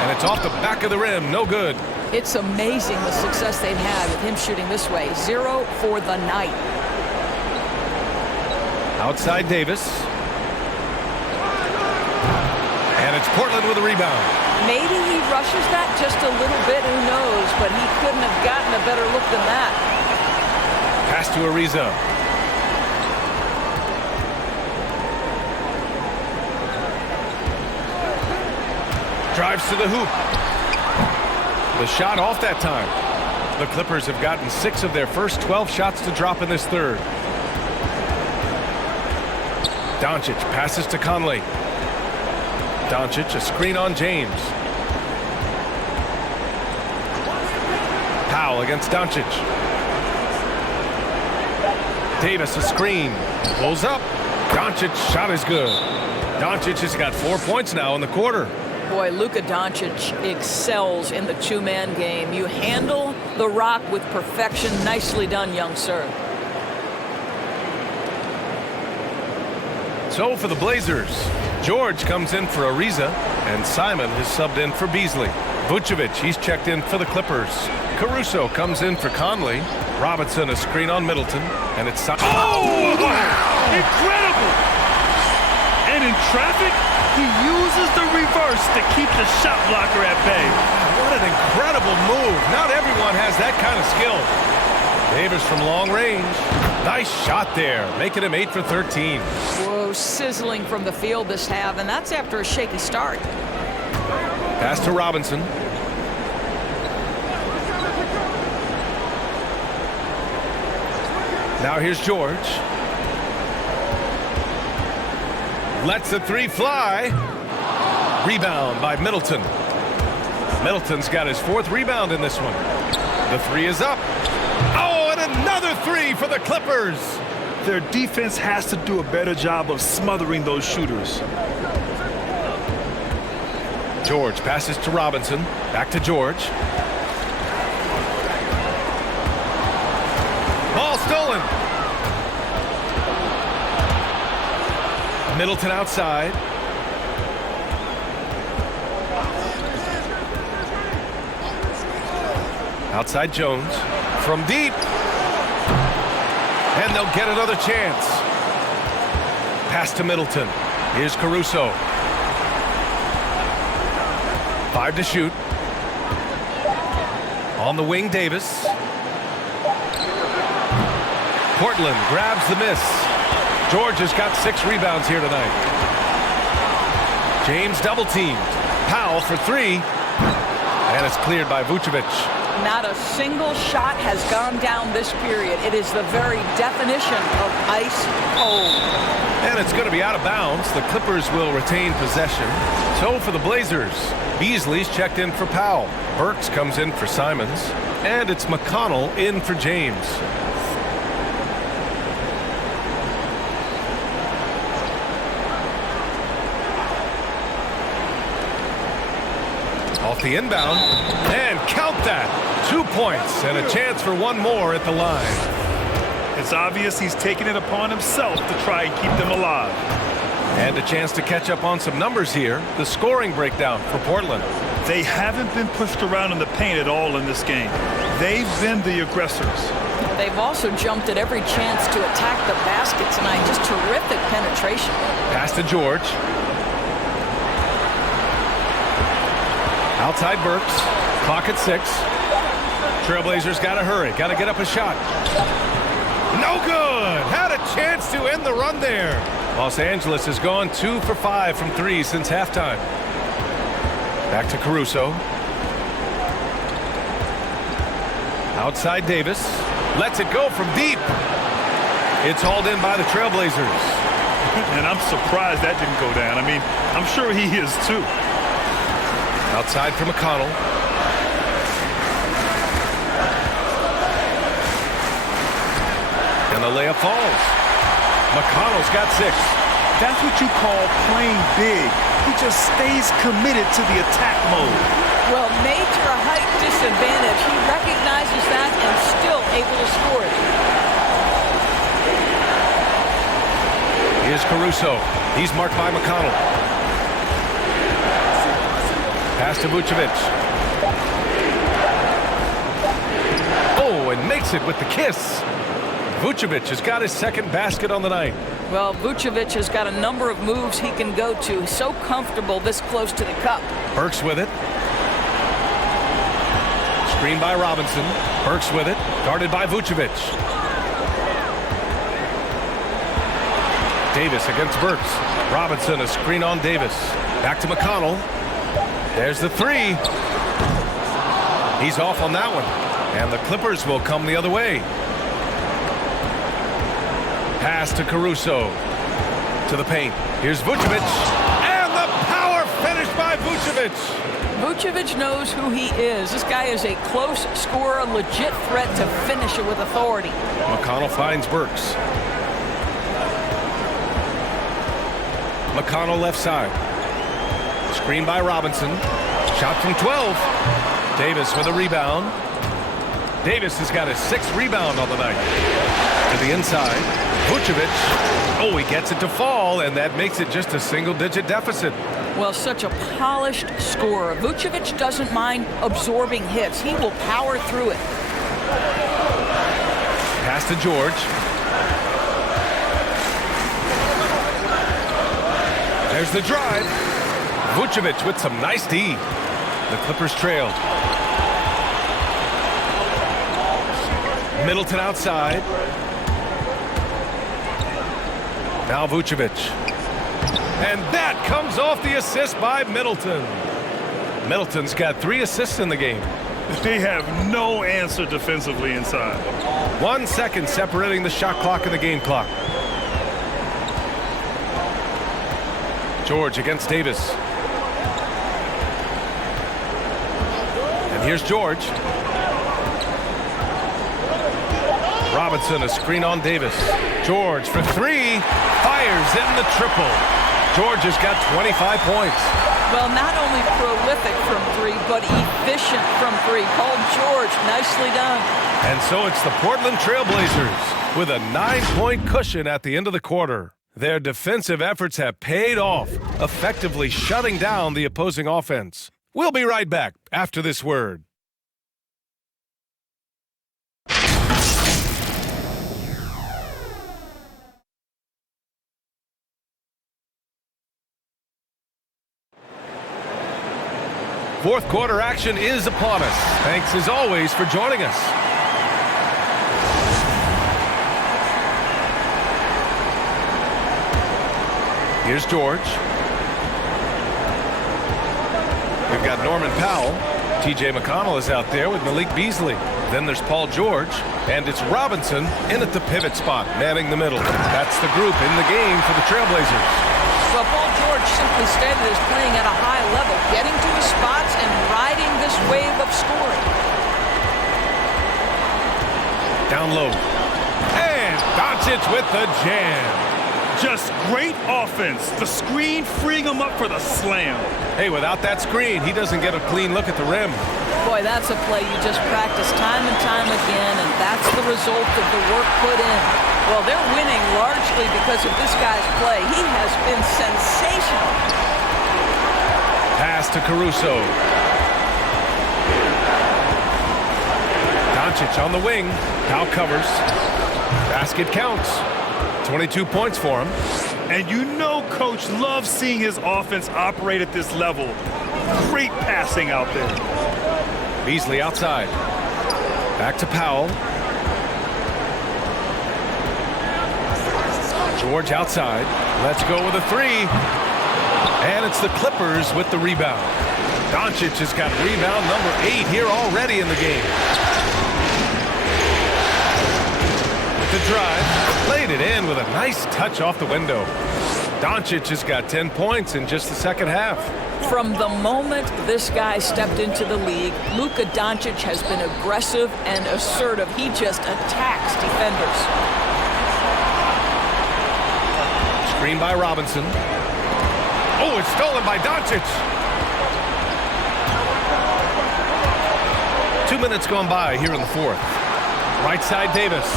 And it's off the back of the rim. No good. It's amazing the success they've had with him shooting this way. 0 for the night. Outside Davis. And it's Portland with a rebound. Maybe he rushes that just a little bit, who knows, but he couldn't have gotten a better look than that. Pass to Ariza. Drives to the hoop. The shot off that time. The Clippers have gotten 6 of their first 12 shots to drop in this third. Doncic passes to Conley. Doncic, a screen on James. Powell against Doncic. Davis, a screen. Pulls up. Doncic, shot is good. Doncic has got 4 points now in the quarter. Boy, Luka Doncic excels in the 2-man game. You handle the rock with perfection. Nicely done, young sir. So for the Blazers, George comes in for Ariza, and Simon has subbed in for Beasley. Vucevic, he's checked in for the Clippers. Caruso comes in for Conley. Robinson, a screen on Middleton, and it's... Oh, wow! Incredible! And in traffic, he uses the reverse to keep the shot blocker at bay. What an incredible move. Not everyone has that kind of skill. Davis from long range. Nice shot there, making him 8 for 13. Whoa, sizzling from the field this half, and that's after a shaky start. Pass to Robinson. Now here's George. Lets the three fly. Rebound by Middleton. Middleton's got his 4th rebound in this one. The three is up. Oh, and another three for the Clippers. Their defense has to do a better job of smothering those shooters. George passes to Robinson. Back to George. Ball stolen. Middleton outside. Outside Jones. From deep. And they'll get another chance. Pass to Middleton. Here's Caruso. 5 to shoot. On the wing, Davis. Portland grabs the miss. George has got 6 rebounds here tonight. James double teamed. Powell for 3. And it's cleared by Vucevic. Not a single shot has gone down this period. It is the very definition of ice cold. And it's going to be out of bounds. The Clippers will retain possession. So for the Blazers, Beasley's checked in for Powell. Burks comes in for Simons. And it's McConnell in for James. Off the inbound, and count that. 2 points and a chance for one more at the line. It's obvious he's taking it upon himself to try and keep them alive. And a chance to catch up on some numbers here. The scoring breakdown for Portland. They haven't been pushed around in the paint at all in this game. They've been the aggressors. They've also jumped at every chance to attack the basket tonight. Just terrific penetration. Pass to George. Outside Burks. Clock at 6. Trailblazers got to hurry. Got to get up a shot. No good. Had a chance to end the run there. Los Angeles has gone 2 for 5 from 3 since halftime. Back to Caruso. Outside Davis. Lets it go from deep. It's hauled in by the Trailblazers. And I'm surprised that didn't go down. I mean, I'm sure he is too. Outside for McConnell. And the layup falls. McConnell's got 6. That's what you call playing big. He just stays committed to the attack mode. Well, major height disadvantage. He recognizes that and still able to score it. Here's Caruso. He's marked by McConnell. Pass to Vucevic. Oh, and makes it with the kiss. Vucevic has got his 2nd basket on the night. Well, Vucevic has got a number of moves he can go to. He's so comfortable this close to the cup. Burks with it. Screen by Robinson. Burks with it. Guarded by Vucevic. Davis against Burks. Robinson, a screen on Davis. Back to McConnell. There's the 3. He's off on that one. And the Clippers will come the other way. Pass to Caruso. To the paint. Here's Vucevic. And the power finish by Vucevic. Vucevic knows who he is. This guy is a close scorer, legit threat to finish it with authority. McConnell finds Burks. McConnell left side. Screen by Robinson. Shot from 12. Davis with a rebound. Davis has got his 6th rebound on the night. To the inside. Vucevic. Oh, he gets it to fall, and that makes it just a single-digit deficit. Well, such a polished scorer. Vucevic doesn't mind absorbing hits. He will power through it. Pass to George. There's the drive. Vucevic with some nice D. The Clippers trail. Middleton outside. Now Vucevic. And that comes off the assist by Middleton. Middleton's got 3 assists in the game. They have no answer defensively inside. 1 second separating the shot clock and the game clock. George against Davis. And here's George. Robinson, a screen on Davis. George for 3, fires in the triple. George has got 25 points. Well, not only prolific from 3, but efficient from 3. Paul George, nicely done. And so it's the Portland Trailblazers with a 9-point cushion at the end of the quarter. Their defensive efforts have paid off, effectively shutting down the opposing offense. We'll be right back after this word. Fourth quarter action is upon us. Thanks as always for joining us. Here's George. We've got Norman Powell. TJ McConnell is out there with Malik Beasley. Then there's Paul George. And it's Robinson in at the pivot spot, manning the middle. That's the group in the game for the Trailblazers. Well, Paul George, simply stated, is playing at a high level, getting to his spots and riding this wave of scoring. Down low. And Doncic with the jam. Just great offense. The screen freeing him up for the slam. Hey, without that screen, he doesn't get a clean look at the rim. Boy, that's a play you just practice time and time again, and that's the result of the work put in. Well, they're winning largely because of this guy's play. He has been sensational. Pass to Caruso. Doncic on the wing. Now covers. Basket counts. 22 points for him. And you know Coach loves seeing his offense operate at this level. Great passing out there. Beasley outside. Back to Powell. George outside. Let's go with a 3. And it's the Clippers with the rebound. Doncic has got rebound number 8 here already in the game. With the drive, laid it in with a nice touch off the window. Doncic has got 10 points in just the second half. From the moment this guy stepped into the league, Luka Doncic has been aggressive and assertive. He just attacks defenders. Screen by Robinson. Oh, it's stolen by Doncic. 2 minutes gone by here in the fourth. Right side, Davis.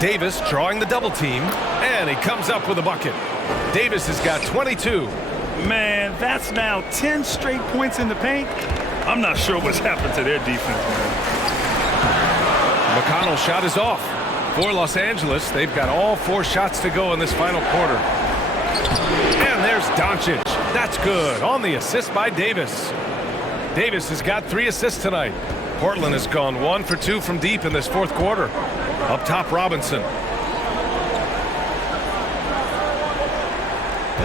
Davis drawing the double team, and he comes up with a bucket. Davis has got 22. Man, that's now 10 straight points in the paint. I'm not sure what's happened to their defense, man. McConnell's shot is off. For Los Angeles, they've got all 4 shots to go in this final quarter. And there's Doncic. That's good. On the assist by Davis. Davis has got 3 assists tonight. Portland has gone 1 for 2 from deep in this fourth quarter. Up top, Robinson.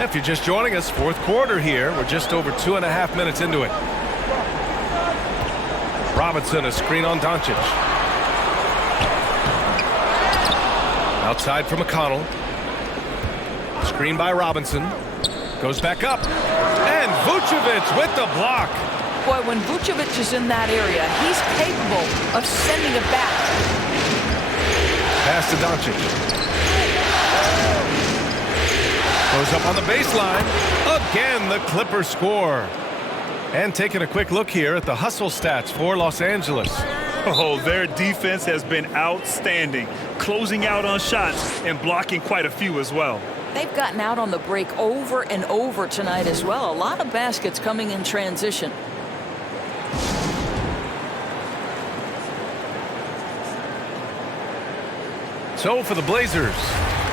If you're just joining us, fourth quarter here. We're just over 2.5 minutes into it. Robinson, a screen on Doncic. Outside for McConnell. Screen by Robinson. Goes back up. And Vucevic with the block. Boy, when Vucevic is in that area, he's capable of sending it back. Pass to Doncic. Goes up on the baseline. Again, the Clippers score. And taking a quick look here at the hustle stats for Los Angeles. Oh, their defense has been outstanding, closing out on shots and blocking quite a few as well. They've gotten out on the break over and over tonight as well. A lot of baskets coming in transition. So for the Blazers,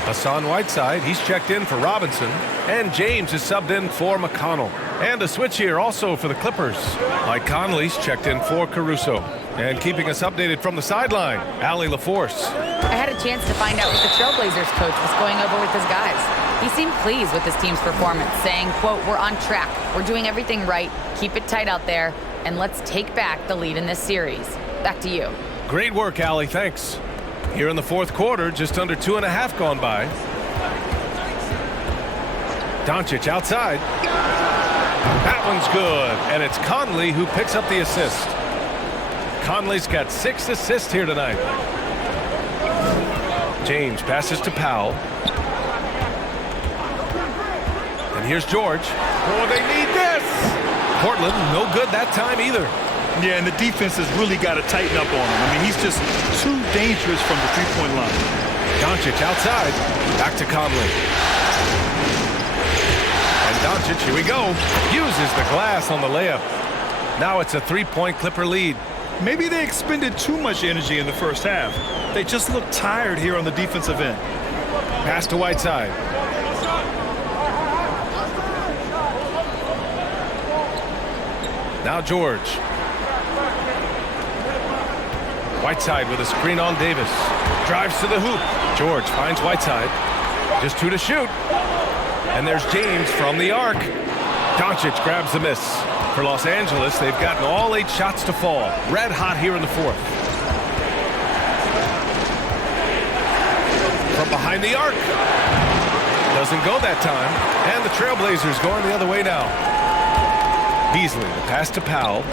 Hassan Whiteside, he's checked in for Robinson. And James is subbed in for McConnell. And a switch here also for the Clippers. Mike Conley's checked in for Caruso. And keeping us updated from the sideline, Allie LaForce. I had a chance to find out what the Trailblazers coach was going over with his guys. He seemed pleased with his team's performance, saying, quote, "We're on track. We're doing everything right. Keep it tight out there. And let's take back the lead in this series." Back to you. Great work, Allie. Thanks. Here in the fourth quarter, just under 2.5 gone by. Doncic outside. That one's good. And it's Conley who picks up the assist. Conley's got 6 assists here tonight. James passes to Powell. And here's George. Oh, they need this. Portland, no good that time either. Yeah, and the defense has really got to tighten up on him. I mean, he's just too dangerous from the three-point line. Doncic outside. Back to Conley. And Doncic, here we go, uses the glass on the layup. Now it's a 3-point Clipper lead. Maybe they expended too much energy in the first half. They just look tired here on the defensive end. Pass to Whiteside. Now George. Whiteside with a screen on Davis. Drives to the hoop. George finds Whiteside. Just 2 to shoot. And there's James from the arc. Doncic grabs the miss. For Los Angeles, they've gotten all 8 shots to fall. Red hot here in the fourth. From behind the arc. Doesn't go that time. And the Trailblazers going the other way now. Beasley, the pass to Powell.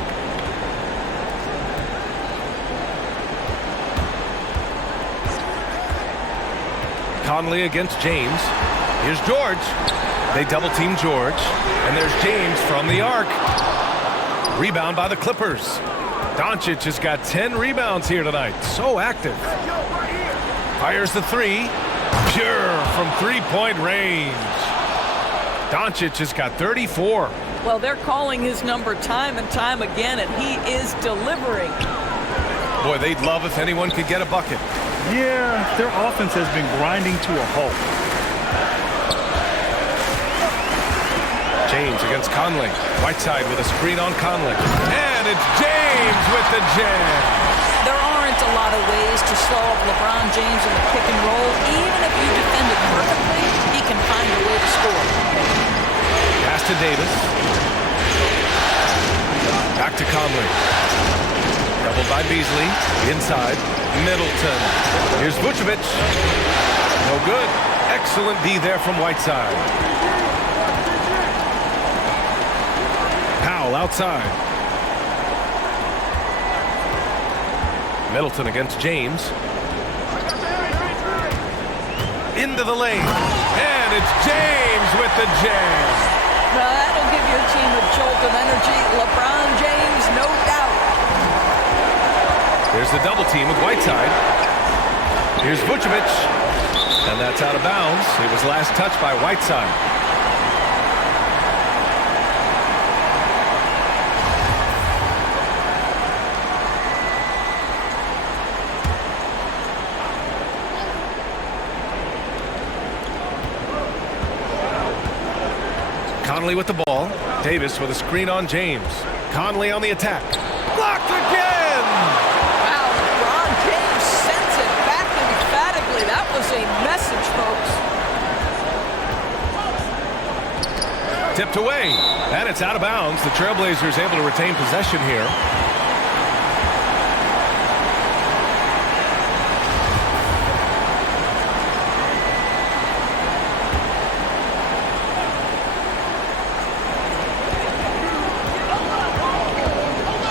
Conley against James. Here's George. They double team George. And there's James from the arc. Rebound by the Clippers. Doncic has got 10 rebounds here tonight. So active. Fires the 3. Pure from 3-point range. Doncic has got 34. Well, they're calling his number time and time again, and he is delivering. Boy, they'd love if anyone could get a bucket. Yeah, their offense has been grinding to a halt. James against Conley. Whiteside with a screen on Conley. And it's James with the jam. There aren't a lot of ways to slow up LeBron James in the pick and roll. Even if you defend it perfectly, he can find a way to score. Pass to Davis. Back to Conley. Doubled by Beasley. Inside. Middleton. Here's Vucevic. No good. Excellent D there from Whiteside. Powell outside. Middleton against James. Into the lane. And it's James with the jam. Now that'll give your team a jolt of energy. LeBron James, no doubt. There's the double team with Whiteside. Here's Vucevic. And that's out of bounds. It was last touched by Whiteside. Conley with the ball. Davis with a screen on James. Conley on the attack. Blocked again! Wow, LeBron James sends it back emphatically. That was a message, folks. Tipped away. And it's out of bounds. The Trailblazers able to retain possession here.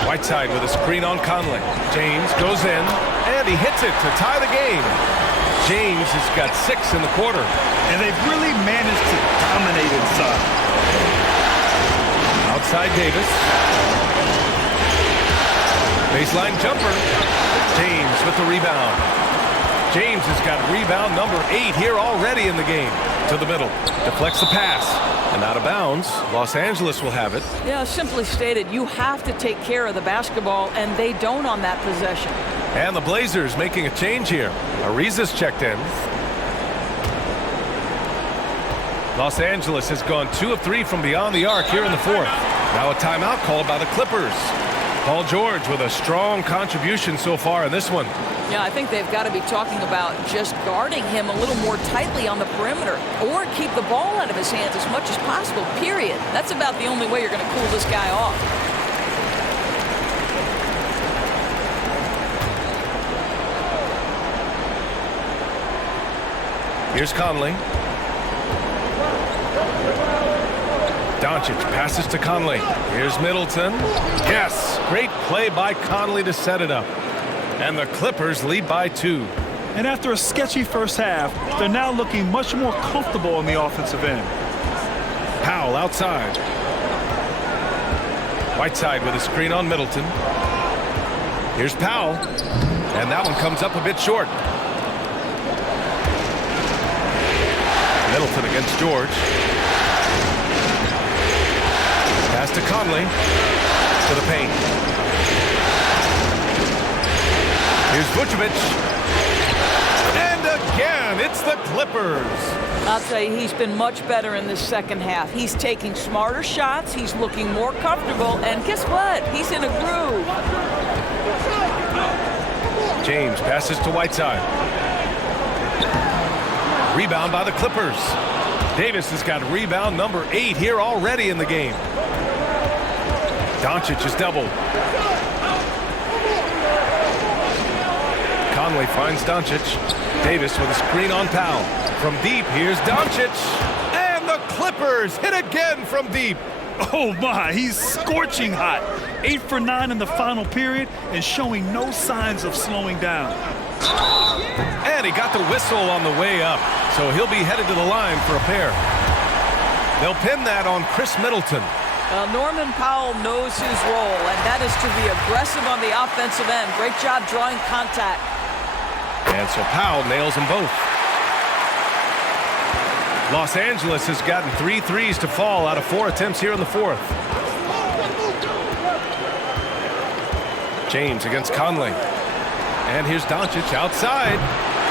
Whiteside with a screen on Conley. James goes in, and he hits it to tie the game. James has got 6 in the quarter. And they've really managed to dominate inside. Outside Davis. Baseline jumper. James with the rebound. James has got rebound number 8 here already in the game. To the middle. Deflects the pass. And out of bounds. Los Angeles will have it. Yeah, simply stated, you have to take care of the basketball, and they don't on that possession. And the Blazers making a change here. Ariza's checked in. Los Angeles has gone 2 of 3 from beyond the arc here in the fourth. Now a timeout called by the Clippers. Paul George with a strong contribution so far in this one. Yeah, I think they've got to be talking about just guarding him a little more tightly on the perimeter or keep the ball out of his hands as much as possible, period. That's about the only way you're going to cool this guy off. Here's Conley. Doncic passes to Conley. Here's Middleton. Yes, great play by Conley to set it up. And the Clippers lead by 2. And after a sketchy first half, they're now looking much more comfortable on the offensive end. Powell outside. Whiteside with a screen on Middleton. Here's Powell. And that one comes up a bit short. Middleton against George. Pass to Conley. To the paint. Here's Vucevic. And again, it's the Clippers. I'll tell you, he's been much better in this second half. He's taking smarter shots. He's looking more comfortable. And guess what? He's in a groove. James passes to Whiteside. Rebound by the Clippers. Davis has got rebound number 8 here already in the game. Doncic is doubled. Conley finds Doncic. Davis with a screen on Powell. From deep, here's Doncic. And the Clippers hit again from deep. Oh my, he's scorching hot. 8 for 9 in the final period and showing no signs of slowing down. And he got the whistle on the way up, so he'll be headed to the line for a pair. They'll pin that on Chris Middleton. Norman Powell knows his role, and that is to be aggressive on the offensive end. Great job drawing contact. And so Powell nails them both. Los Angeles has gotten 3 threes to fall out of 4 attempts here in the fourth. James against Conley. And here's Doncic outside.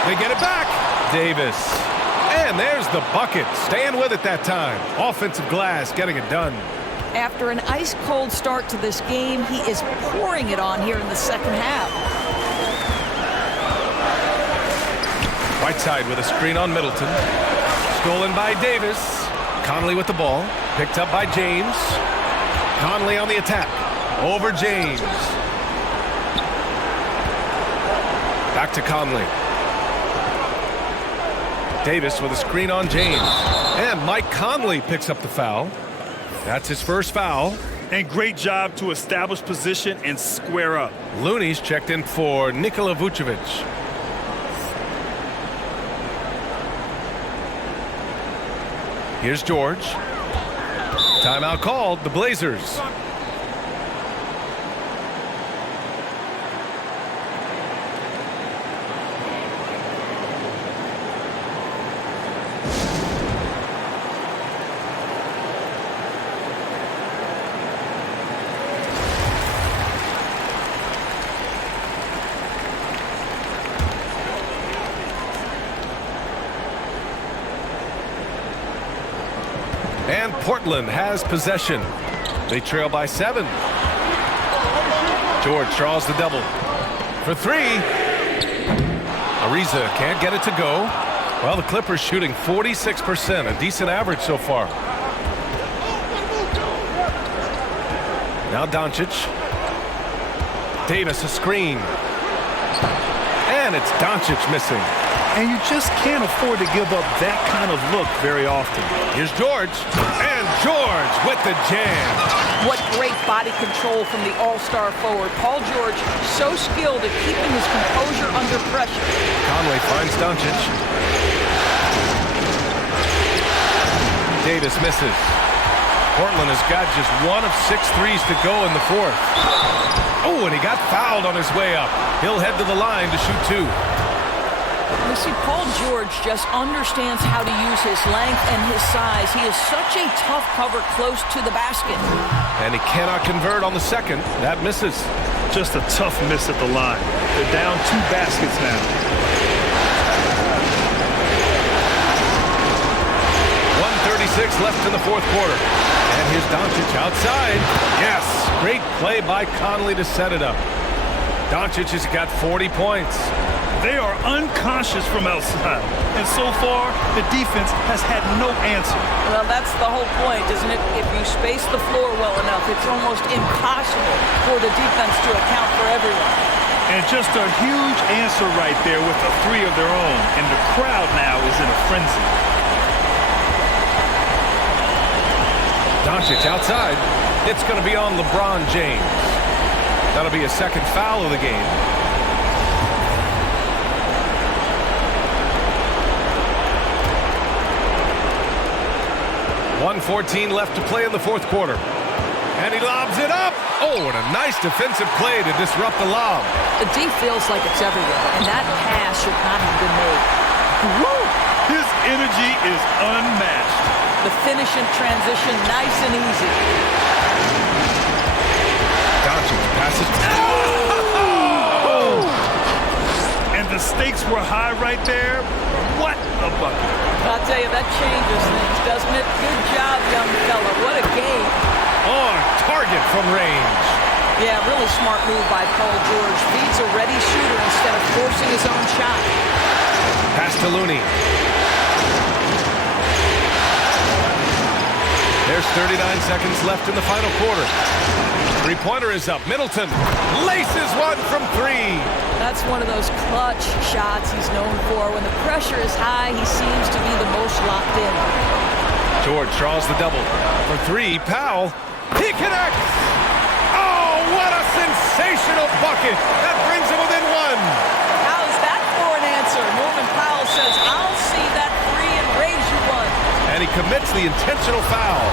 They get it back. Davis. And there's the bucket. Staying with it that time. Offensive glass getting it done. After an ice-cold start to this game, he is pouring it on here in the second half. Whiteside with a screen on Middleton. Stolen by Davis. Conley with the ball. Picked up by James. Conley on the attack. Over James. Back to Conley. Davis with a screen on James. And Mike Conley picks up the foul. That's his first foul. And great job to establish position and square up. Looney's checked in for Nikola Vucevic. Here's George. Timeout called, the Blazers. And Portland has possession. They trail by 7. George draws the double. For 3. Ariza can't get it to go. Well, the Clippers shooting 46%, a decent average so far. Now Doncic. Davis a screen. And it's Doncic missing. And you just can't afford to give up that kind of look very often. Here's George. And George with the jam. What great body control from the all-star forward. Paul George, so skilled at keeping his composure under pressure. Conley finds Doncic. Davis misses. Portland has got just 1 of 6 threes to go in the fourth. Oh, and he got fouled on his way up. He'll head to the line to shoot 2. You see, Paul George just understands how to use his length and his size. He is such a tough cover close to the basket. And he cannot convert on the second. That misses. Just a tough miss at the line. They're down 2 baskets now. 1:30 2:56 left in the fourth quarter. And here's Doncic outside. Yes, great play by Conley to set it up. Doncic has got 40 points. They are unconscious from outside. And so far, the defense has had no answer. Well, that's the whole point, isn't it? If you space the floor well enough, it's almost impossible for the defense to account for everyone. And just a huge answer right there with a three of their own. And the crowd now is in a frenzy. Doncic outside. It's going to be on LeBron James. That'll be a second foul of the game. .114 left to play in the fourth quarter. And he lobs it up. Oh, and a nice defensive play to disrupt the lob. The D feels like it's everywhere, and that pass should not have been made. Woo! His energy is unmatched. The finish in transition, nice and easy. Doncic passes. Oh! And the stakes were high right there. What a bucket. I'll tell you, that changes things, doesn't it? Good job, young fella. What a game. On target from range. Yeah, really smart move by Paul George. Feeds a ready shooter instead of forcing his own shot. Pass to Looney. There's 39 seconds left in the final quarter. Three-pointer is up. Middleton laces one from three. That's one of those clutch shots he's known for. When the pressure is high, he seems to be the most locked in. George draws the double. For three, Powell. He connects! Oh, what a sensational bucket! That brings him within one. How's that for an answer? Norman Powell says, I'll see that three and raise you one. And he commits the intentional foul.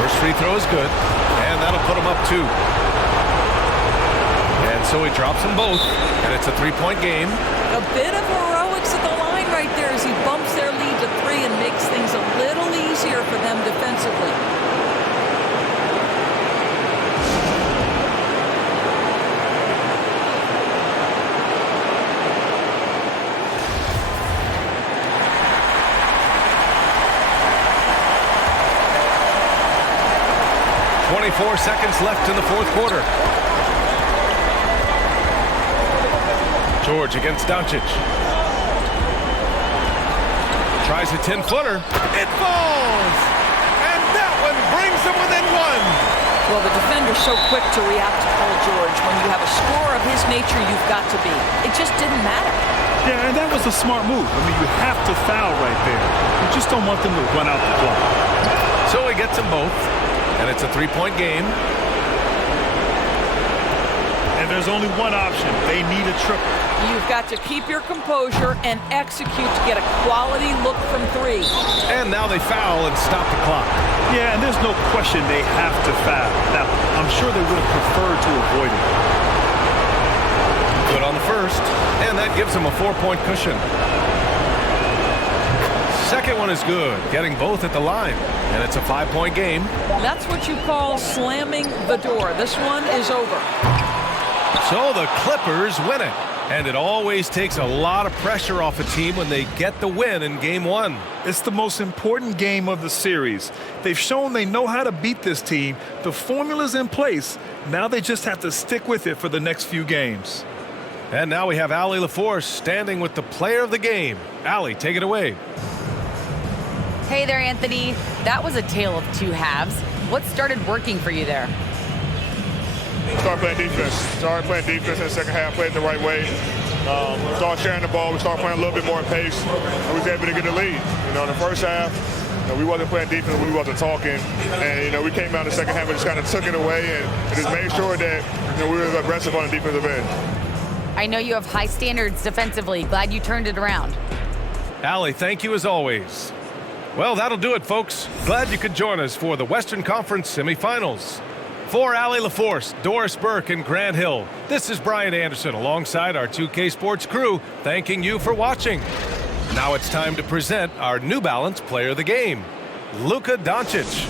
First free throw is good, and that'll put him up two. And so he drops them both, and it's a three-point game. A bit of heroics at the line right there as he bumps their lead to three and makes things a little easier for them defensively. .24 seconds left in the fourth quarter. George against Doncic. Tries a 10-footer. It falls! And that one brings him within one. Well, the defender's so quick to react to Paul George. When you have a scorer of his nature, you've got to be. It just didn't matter. Yeah, and that was a smart move. I mean, you have to foul right there. You just don't want them to run out the clock. So he gets them both, and it's a three-point game. And there's only one option. They need a triple. You've got to keep your composure and execute to get a quality look from three. And now they foul and stop the clock. Yeah, and there's no question they have to foul. Now, I'm sure they would have preferred to avoid it. Good on the first, and that gives them a 4-point cushion. Second one is good, getting both at the line, and it's a 5-point game. That's what you call slamming the door. This one is over. So the Clippers win it. And it always takes a lot of pressure off a team when they get the win in Game 1. It's the most important game of the series. They've shown they know how to beat this team. The formula's in place. Now they just have to stick with it for the next few games. And now we have Allie LaForce standing with the player of the game. Allie, take it away. Hey there, Anthony. That was a tale of two halves. What started working for you there? Start playing defense. Started playing defense in the second half, played the right way. We started sharing the ball. We started playing a little bit more at pace. And we was able to get the lead. You know, in the first half, we wasn't playing defense. We wasn't talking. And, we came out in the second half and just kind of took it away and just made sure that, we were aggressive on the defensive end. I know you have high standards defensively. Glad you turned it around. Allie, thank you as always. Well, that'll do it, folks. Glad you could join us for the Western Conference semifinals. For Allie LaForce, Doris Burke, and Grant Hill, this is Brian Anderson alongside our 2K Sports crew, thanking you for watching. Now it's time to present our New Balance Player of the Game, Luka Doncic.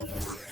1.